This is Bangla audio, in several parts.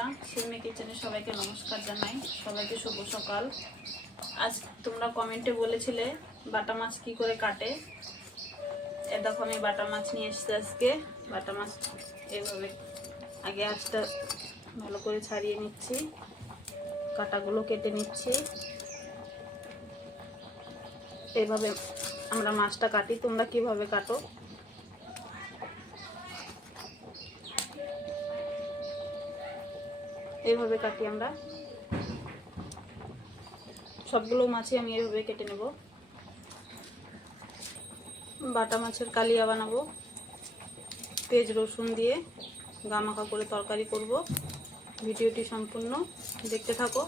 বন্ধুরা, সিমি কিচেনে সবাইকে নমস্কার জানাই। সবাইকে শুভ সকাল। আজ তোমরা কমেন্টে বলেছিলে বাটা মাছ কি করে কাটে। এ দেখো আমি বাটা মাছ নিয়ে এসেছি আজকে। বাটা মাছ এইভাবে আগে আঁচটা ভালো করে ছাড়িয়ে নিচ্ছি, কাঁটাগুলো কেটে নিচ্ছি। এইভাবে আমরা মাছটা কাটি, তোমরা কিভাবে কাটো? এইভাবে কাটি আমরা। সবগুলো মাছই আমি এইভাবে কেটে নেব। বাটা মাছের কালিয়া বানাবো, পেঁয়াজ রসুন দিয়ে গামাখা করে তরকারি করব। ভিডিওটি সম্পূর্ণ দেখতে থাকো।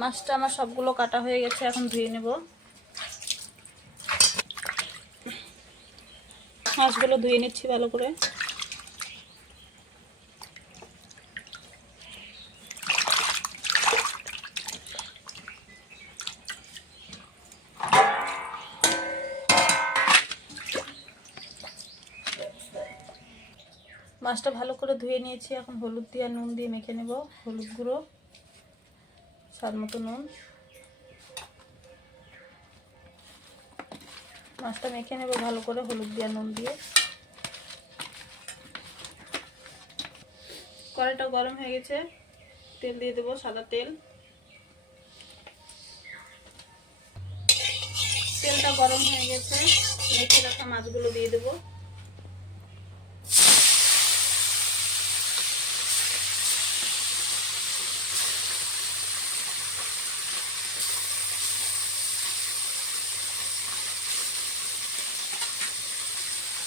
মাছটা আমার সবগুলো কাটা হয়ে গেছে, এখন ধুয়ে নেব। মাছগুলো ধুয়ে নিচ্ছি ভালো করে। মাছটা ভালো করে ধুয়ে নিয়েছি, এখন হলুদ দিয়ে আর নুন দিয়ে মেখে নেব। হলুদ গুঁড়ো, স্বাদ মতো নুন। মাছটা মেখে নেব ভালো করে হলুদ দিয়ে নুন দিয়ে। কড়াইটা গরম হয়ে গেছে, তেল দিয়ে দেবো, সাদা তেল। তেলটা গরম হয়ে গেছে, মেখে রাখা মাছগুলো দিয়ে দেবো।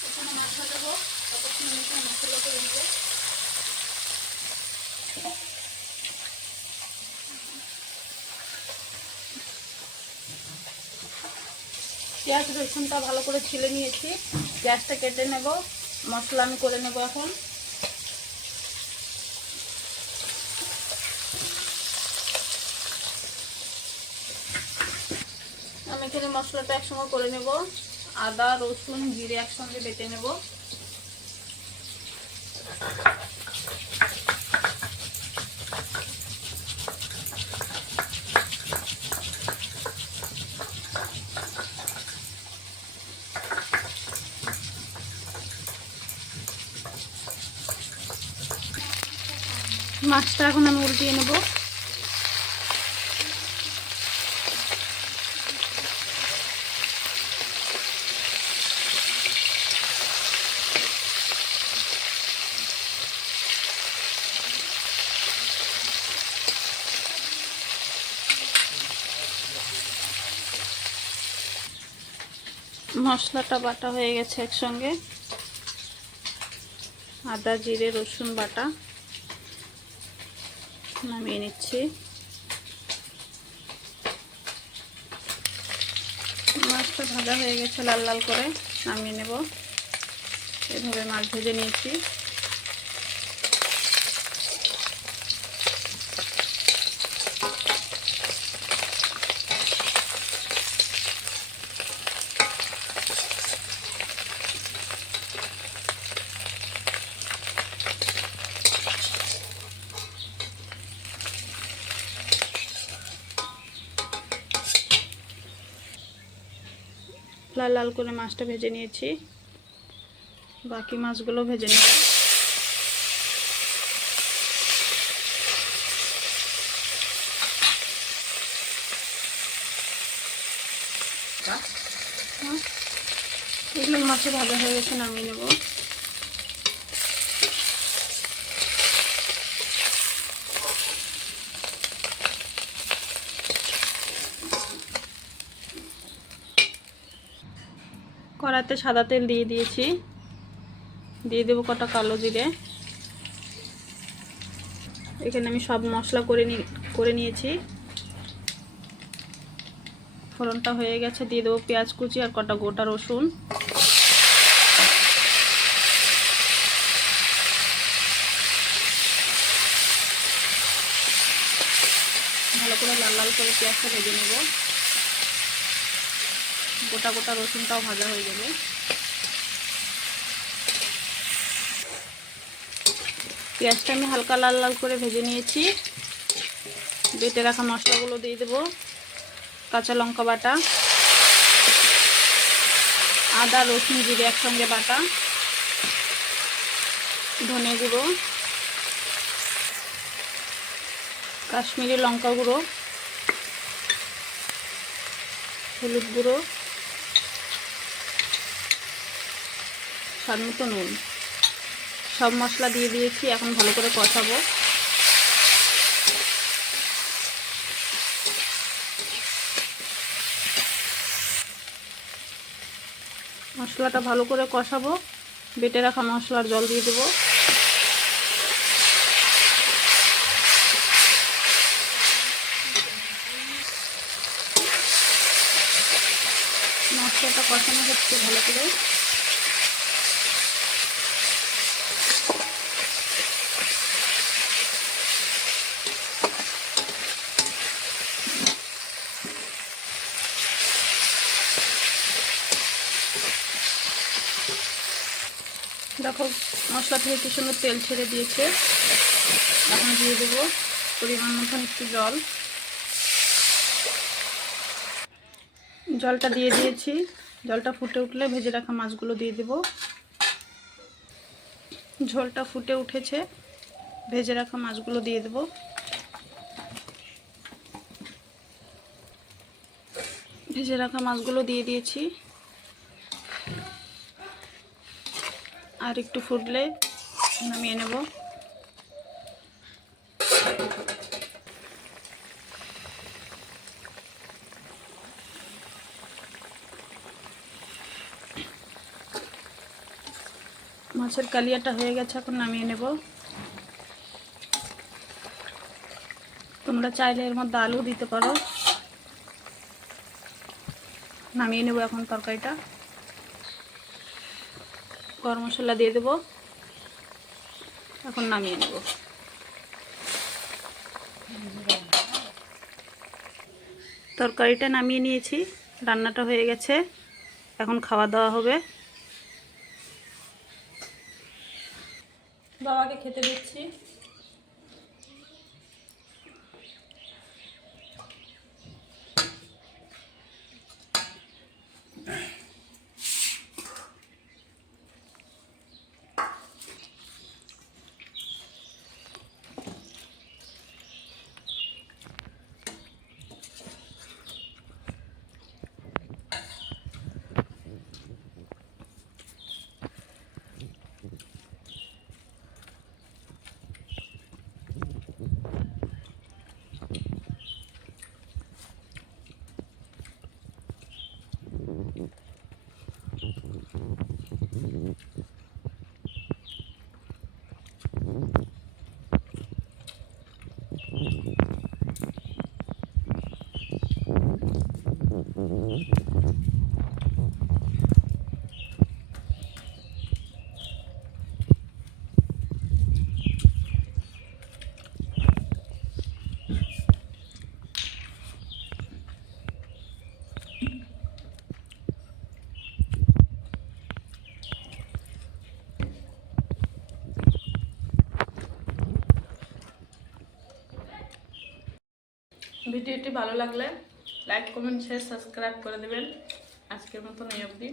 এখানে মাছটা দেবো, ততক্ষণ মেখে মশলা করে নেবো। পেঁয়াজ রসুনটা ভালো করে ছিলে নিয়েছি, পেঁয়াজটা কেটে নেব। মশলা আমি করে নেব এখন। আমি এখানে মশলাটা একসঙ্গে করে নেব। আদা রসুন জিরে একসঙ্গে বেটে নেব। মাছটা এখন আমি উল্টিয়ে নেব। মশলাটা বাটা হয়ে গেছে একসঙ্গে, আদা জিরে রসুন বাটা। নামিয়ে নিচ্ছি। মাছটা ভাজা হয়ে গেছে লাল লাল করে, নামিয়ে নেব। এভাবে মাছ ভেজে নিয়েছি। লাল লাল করে মাছটা ভেজে নিয়েছি, বাকি মাছগুলো ভেজে নেব। এগুলো মাছে ভাজা হয়ে গেছে, নামিয়ে নেব। কড়াইতে সাদা তেল দিয়ে দিয়েছি, দিয়ে দেবো কটা কালো জিরে। এখানে আমি সব মশলা করে নিয়েছি। ফোড়নটা হয়ে গেছে, দিয়ে দেবো পেঁয়াজ কুচি আর কটা গোটা রসুন। ভালো করে লাল লাল করে পেঁয়াজটা ভেজে নেব। গোটা গোটা রসুনটাও ভাজা হয়ে যাবে। পেঁয়াজটা আমি হালকা লাল লাল করে ভেজে নিয়েছি। বেটে রাখা মশলাগুলো দিয়ে দেবো। কাঁচা লঙ্কা বাটা, আদা রসুন জিরে একসঙ্গে বাটা, ধনে গুঁড়ো, কাশ্মীরি লঙ্কা গুঁড়ো, হলুদ গুঁড়ো, স্বাদ মতো নুন, সব মশলা দিয়ে দিয়েছি। এখন ভালো করে কষাবো। মশলাটা ভালো করে কষাবো। বেটে রাখা মশলার জল দিয়ে দেবো। মশলাটা কষানো হচ্ছে ভালো করে। দেখো মশলা থেকে কি সুন্দর তেল ছেড়ে দিয়েছে। এখন দিয়ে দেবো পরিমাণ মতন একটু জল। জলটা দিয়ে দিয়েছি। জলটা ফুটে উঠলে ভেজে রাখা মাছগুলো দিয়ে দেব। ঝোলটা ফুটে উঠেছে, ভেজে রাখা মাছগুলো দিয়ে দেব। ভেজে রাখা মাছগুলো দিয়ে দিয়েছি। আর একটু ফুটলে নামিয়ে নেব। মাছের কালিয়াটা হয়ে গেছে, এখন নামিয়ে নেব। তোমরা চাইলে এর মধ্যে আলু দিতে পারো। নামিয়ে নেব এখন তরকারিটা। গরম মশলা দিয়ে দেব। এখন নামিয়ে নেব। তরকারিটা নামিয়ে নিয়েছি। রান্নাটা হয়ে গেছে। এখন খাওয়া দাওয়া হবে। বাবাকে খেতে দিচ্ছি। ভিডিওটি ভালো লাগলে লাইক কমেন্ট শেয়ার সাবস্ক্রাইব করে দেবেন। আজকের মতন এই অবধি।